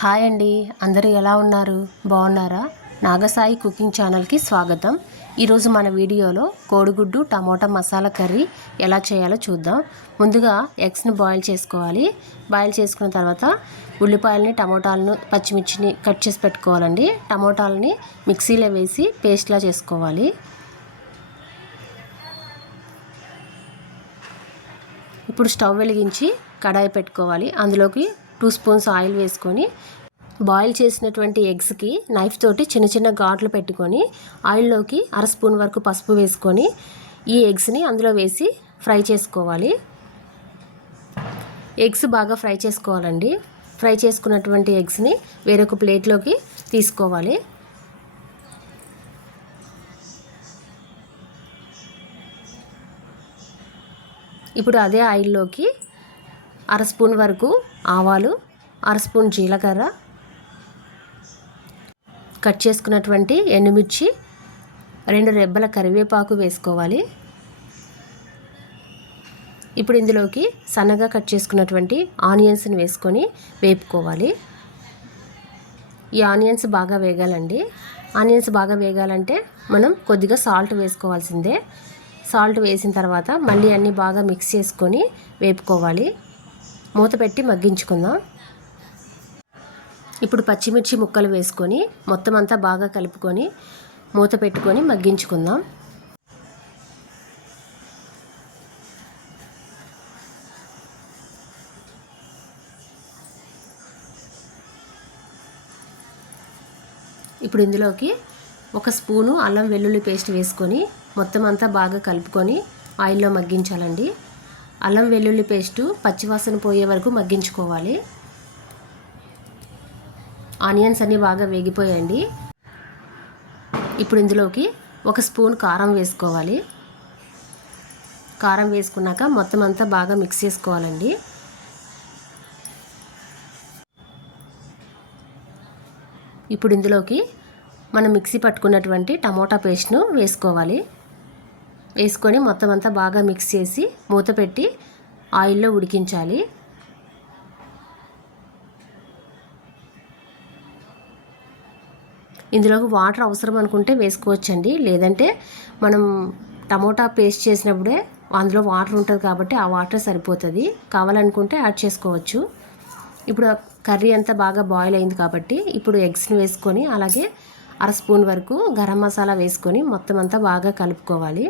Hi అండి. అందరూ ఎలా ఉన్నారు? బాగున్నారా? నాగసాయి కుకింగ్ ఛానల్కి స్వాగతం. ఈరోజు మన వీడియోలో కోడిగుడ్డు టమోటా మసాలా కర్రీ ఎలా చేయాలో చూద్దాం. ముందుగా ఎగ్స్ని బాయిల్ చేసుకోవాలి. బాయిల్ చేసుకున్న తర్వాత ఉల్లిపాయలని టమోటాలను పచ్చిమిర్చిని కట్ చేసి పెట్టుకోవాలండి. టమోటాలని మిక్సీలో వేసి పేస్ట్లా చేసుకోవాలి. ఇప్పుడు స్టవ్ వెలిగించి కడాయి పెట్టుకోవాలి. అందులోకి టూ స్పూన్స్ ఆయిల్ వేసుకొని బాయిల్ చేసినటువంటి ఎగ్స్కి నైఫ్ తోటి చిన్న చిన్న ఘాట్లు పెట్టుకొని ఆయిల్లోకి అర స్పూన్ వరకు పసుపు వేసుకొని ఈ ఎగ్స్ని అందులో వేసి ఫ్రై చేసుకోవాలి. ఎగ్స్ బాగా ఫ్రై చేసుకోవాలండి. ఫ్రై చేసుకున్నటువంటి ఎగ్స్ని వేరొక ప్లేట్లోకి తీసుకోవాలి. ఇప్పుడు అదే ఆయిల్లోకి అర స్పూన్ వరకు ఆవాలు అర స్పూన్ జీలకర్ర. కట్ చేసుకున్నటువంటి ఎండుమిర్చి రెండు రెబ్బల కరివేపాకు వేసుకోవాలి. ఇప్పుడు ఇందులోకి సన్నగా కట్ చేసుకున్నటువంటి ఆనియన్స్ని వేసుకొని వేపుకోవాలి. ఈ ఆనియన్స్ బాగా వేగాలండి. ఆనియన్స్ బాగా వేగాలంటే మనం కొద్దిగా సాల్ట్ వేసుకోవాల్సిందే. సాల్ట్ వేసిన తర్వాత మళ్ళీ అన్నీ బాగా మిక్స్ చేసుకొని వేపుకోవాలి. మూత పెట్టి మగ్గించుకుందాం. ఇప్పుడు పచ్చిమిర్చి ముక్కలు వేసుకొని మొత్తం అంతా బాగా కలుపుకొని మూత పెట్టుకొని మగ్గించుకుందాం. ఇప్పుడు ఇందులోకి ఒక స్పూను అల్లం వెల్లుల్లి పేస్ట్ వేసుకొని మొత్తం అంతా బాగా కలుపుకొని ఆయిల్లో మగ్గించాలండి. అల్లం వెల్లుల్లి పేస్టు పచ్చివాసన పోయే వరకు మగ్గించుకోవాలి. ఆనియన్స్ అన్నీ బాగా వేగిపోయాయండి. ఇప్పుడు ఇందులోకి ఒక స్పూన్ కారం వేసుకోవాలి. కారం వేసుకున్నాక మొత్తం అంతా బాగా మిక్స్ చేసుకోవాలండి. ఇప్పుడు ఇందులోకి మనం మిక్సీ పట్టుకున్నటువంటి టమోటా పేస్ట్ను వేసుకోవాలి. వేసుకొని మొత్తం అంతా బాగా మిక్స్ చేసి మూత పెట్టి ఆయిల్లో ఉడికించాలి. ఇందులోకి వాటర్ అవసరం అనుకుంటే వేసుకోవచ్చండి. లేదంటే మనం టమోటా పేస్ట్ చేసినప్పుడే అందులో వాటర్ ఉంటుంది కాబట్టి ఆ వాటర్ సరిపోతుంది. కావాలనుకుంటే యాడ్ చేసుకోవచ్చు. ఇప్పుడు కర్రీ అంతా బాగా బాయిల్ అయింది కాబట్టి ఇప్పుడు ఎగ్స్ని వేసుకొని అలాగే అర స్పూన్ వరకు గరం మసాలా వేసుకొని మొత్తం అంతా బాగా కలుపుకోవాలి.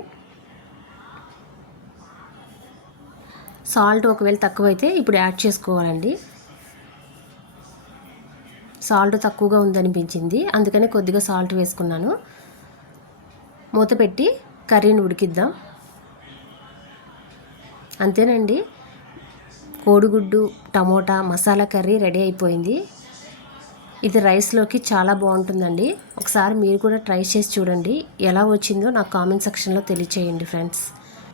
సాల్ట్ ఒకవేళ తక్కువైతే ఇప్పుడు యాడ్ చేసుకోవాలండి. సాల్ట్ తక్కువగా ఉందనిపించింది. అందుకని కొద్దిగా సాల్ట్ వేసుకున్నాను. మూత పెట్టి కర్రీని ఉడికిద్దాం. అంతేనండి. కోడిగుడ్డు టమోటా మసాలా కర్రీ రెడీ అయిపోయింది. ఇది రైస్లోకి చాలా బాగుంటుందండి. ఒకసారి మీరు కూడా ట్రై చేసి చూడండి. ఎలా వచ్చిందో నాకు కామెంట్ సెక్షన్లో తెలియచేయండి ఫ్రెండ్స్.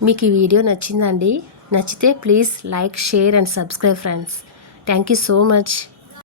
మీకు ఈ వీడియో నచ్చిందండి నచ్చితే please like share and subscribe friends thank you so much